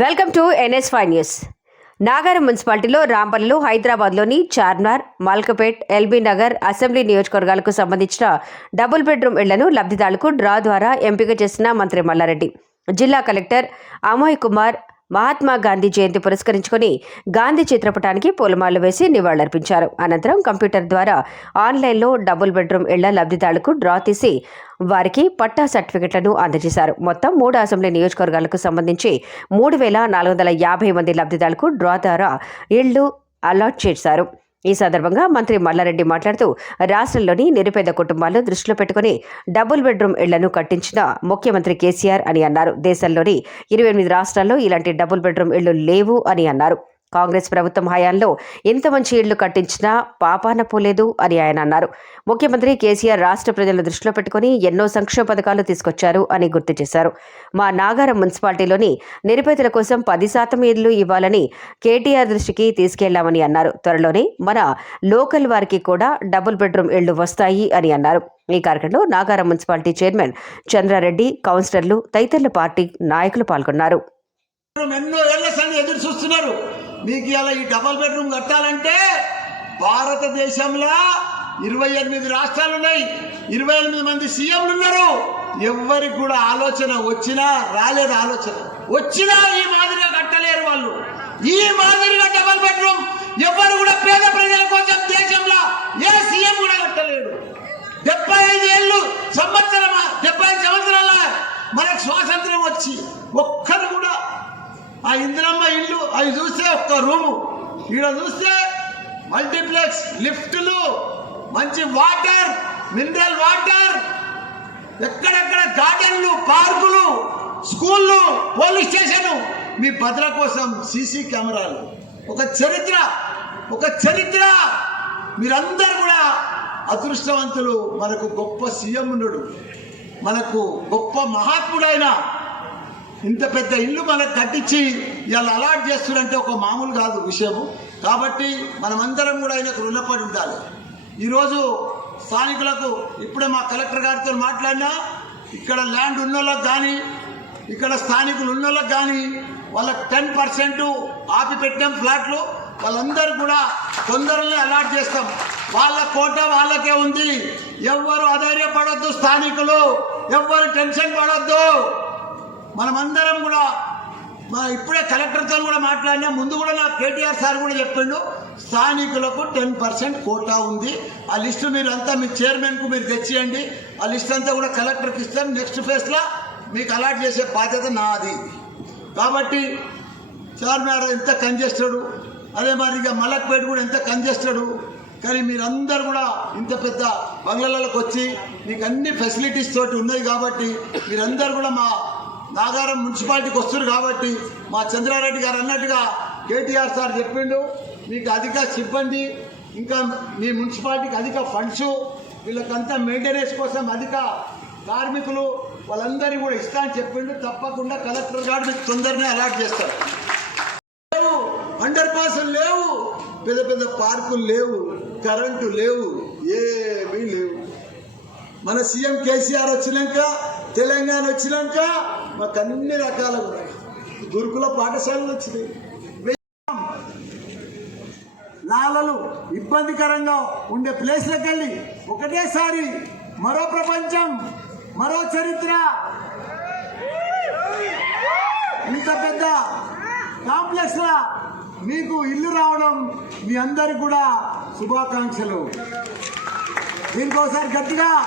Welcome to NS five news. Nagaram మున్సిపాలిటీలో రాంపల్లిలో హైదరాబాద్లోని చార్మినార్ మల్కపేట్ ఎల్బీ నగర్ అసెంబ్లీ నియోజకవర్గాలకు సంబంధించిన డబుల్ బెడ్రూమ్ ఇళ్ళను లబ్ధిదారులకు డ్రా ద్వారా ఎంపిక చేసిన మంత్రి మల్లారెడ్డి. జిల్లా కలెక్టర్ అమోయ్ కుమార్ మహాత్మా గాంధీ జయంతి పురస్కరించుకొని గాంధీ చిత్రపటానికి పూలమాలలు వేసి నివాళులర్పించారు. అనంతరం కంప్యూటర్ ద్వారా ఆన్లైన్లో డబుల్ బెడ్రూమ్ ఇళ్ళ లబ్ధిదారులకు డ్రా తీసి వారికి పట్టా సర్టిఫికెట్లను అందజేశారు. మొత్తం మూడు అసెంబ్లీ నియోజకవర్గాలకు సంబంధించి మూడు వేల నాలుగు వందల యాభై మంది లబ్ధిదారులకు డ్రా ద్వారా ఇళ్ళు అలాట్ చేశారు. ఈ సందర్భంగా మంత్రి మల్లారెడ్డి మాట్లాడుతూ రాష్ట్రంలోని నిరుపేద కుటుంబాలను దృష్టిలో పెట్టుకుని డబుల్ బెడ్రూమ్ ఇళ్ళను కట్టించిన ముఖ్యమంత్రి కేసీఆర్ అని అన్నారు. దేశంలోని ఇరవై ఎనిమిది రాష్ట్రాల్లో ఇలాంటి డబుల్ బెడ్రూమ్ ఇళ్ళు లేవు అని అన్నారు. కాంగ్రెస్ ప్రభుత్వం హయాంలో ఎంత మంచి ఇళ్ళు కట్టించినా పాపాన పోలేదు అని ఆయన అన్నారు. ముఖ్యమంత్రి కేసీఆర్ రాష్ట్ర ప్రజలను దృష్టిలో పెట్టుకుని ఎన్నో సంక్షేమ పథకాలు తీసుకొచ్చారు అని గుర్తు చేశారు. మా నాగారం మున్సిపాలిటీలోని నిరుపేదల కోసం పది శాతం ఇళ్ళు ఇవ్వాలని కేటీఆర్ దృష్టికి తీసుకెళ్ళామని అన్నారు. త్వరలోనే మన లోకల్ వారికి కూడా డబుల్ బెడ్రూమ్ ఇళ్ళు వస్తాయి అని అన్నారు. ఈ కార్యక్రమంలో నాగారం మున్సిపాలిటీ చైర్మన్ చంద్రారెడ్డి కౌన్సిలర్లు తదితరుల పార్టీ నాయకులు పాల్గొన్నారు. ఎన్నో ఎదురు చూస్తున్నారు. మీకు ఇలా ఈ డబల్ బెడ్రూమ్ కట్టాలంటే భారతదేశంలో ఇరవై ఎనిమిది రాష్ట్రాలు ఉన్నాయి. ఇరవై ఎనిమిది మంది సీఎంలు ఉన్నారు. ఎవ్వరికి కూడా ఆలోచన వచ్చినా రాలేదు ఆలోచన. వచ్చినా ఈ మాదిరిగా కట్టలేరు వాళ్ళు. ఈ మాదిరిగా డబల్ బెడ్రూమ్ ఎవ్వరు కూడా పేద ప్రజల కోసం దేశంలో ఏ సీఎం కూడా కట్టలేడు. డెబ్బై ఐదు ఏళ్ళు సంవత్సరమా? డెబ్బై ఐదు సంవత్సరాల మనకు స్వాతంత్రం వచ్చి ఒక్కరు ఆ ఇందిరమ్మ ఇల్లు అవి చూస్తే ఒక్క రూము. ఈడ చూస్తే మల్టీప్లెక్స్ లిఫ్టులు మంచి వాటర్ మినరల్ వాటర్ ఎక్కడెక్కడ గార్డెన్లు పార్కులు స్కూళ్ళు పోలీస్ స్టేషను. మీ భద్ర కోసం సీసీ కెమెరాలు. ఒక చరిత్ర ఒక చరిత్ర. మీరందరూ కూడా అదృష్టవంతులు మనకు గొప్ప సీఎం ఉన్నాడు మనకు గొప్ప మహాత్ముడైన ఇంత పెద్ద ఇల్లు మనకు కట్టించి ఇవాళ అలాట్ చేస్తున్నారంటే ఒక మామూలు కాదు విషయము. కాబట్టి మనమందరం కూడా ఆయనకు రుణపడి ఉండాలి. ఈరోజు స్థానికులకు ఇప్పుడే మా కలెక్టర్ గారితో మాట్లాడినా ఇక్కడ ల్యాండ్ ఉన్నోళ్ళకి కానీ ఇక్కడ స్థానికులు ఉన్నోళ్ళకి కానీ వాళ్ళకి టెన్ పర్సెంట్ ఆపి పెట్టాం ఫ్లాట్లు. వాళ్ళందరూ కూడా తొందరలో అలాట్ చేస్తాం. వాళ్ళ కోట వాళ్ళకే ఉంది. ఎవ్వరు అధైర్యపడొద్దు స్థానికులు. ఎవ్వరు టెన్షన్ పడొద్దు. మనమందరం కూడా మా ఇప్పుడే కలెక్టర్తో కూడా మాట్లాడినా ముందు కూడా నా కేటీఆర్ సార్ కూడా చెప్పిండు స్థానికులకు టెన్ పర్సెంట్ కోటా ఉంది. ఆ లిస్టు మీరు అంతా మీ చైర్మన్కు మీరు తెచ్చియండి. ఆ లిస్ట్ అంతా కూడా కలెక్టర్కి ఇస్తాం. నెక్స్ట్ ఫేస్లో మీకు అలాట్ చేసే బాధ్యత నాది. కాబట్టి చార్మినార్ ఎంత కంజెస్టెడ్ అదే మాదిరిగా మలక్పేట కూడా ఎంత కంజెస్టెడ్ కానీ మీరందరూ కూడా ఇంత పెద్ద బంగ్లాలకు వచ్చి మీకు అన్ని ఫెసిలిటీస్ తోటి ఉన్నాయి కాబట్టి మీరందరూ కూడా మా నాగారం మున్సిపాలిటీకి వస్తారు కాబట్టి మా చంద్రారెడ్డి గారు అన్నట్టుగా కేటీఆర్ సార్ చెప్పిండు మీకు అధిక సిబ్బంది ఇంకా మీ మున్సిపాలిటీకి అధిక ఫండ్స్ వీళ్ళకంతా మెయింటెనెన్స్ కోసం అధిక కార్మికులు వాళ్ళందరినీ కూడా ఇస్తా అని చెప్పిండు. తప్పకుండా కలెక్టర్ గారు మీకు తొందరనే అలాట్ చేస్తారు. లేవు అండర్ పాసులు లేవు. పెద్ద పెద్ద పార్కులు లేవు కరెంటు లేవు ఏమీ లేవు. మన సీఎం కేసీఆర్ వచ్చినాక తెలంగాణ వచ్చినాక మాకు అన్ని రకాలు ఉన్నాయి. గురుకుల పాఠశాలలు వచ్చినాయి. లాలలు ఇబ్బందికరంగా ఉండే ప్లేస్లకు వెళ్ళి ఒకటేసారి మరో ప్రపంచం మరో చరిత్ర. ఇంత పెద్ద కాంప్లెక్స్లా మీకు ఇల్లు రావడం మీ అందరికి కూడా శుభాకాంక్షలు. దీనికోసారి గట్టిగా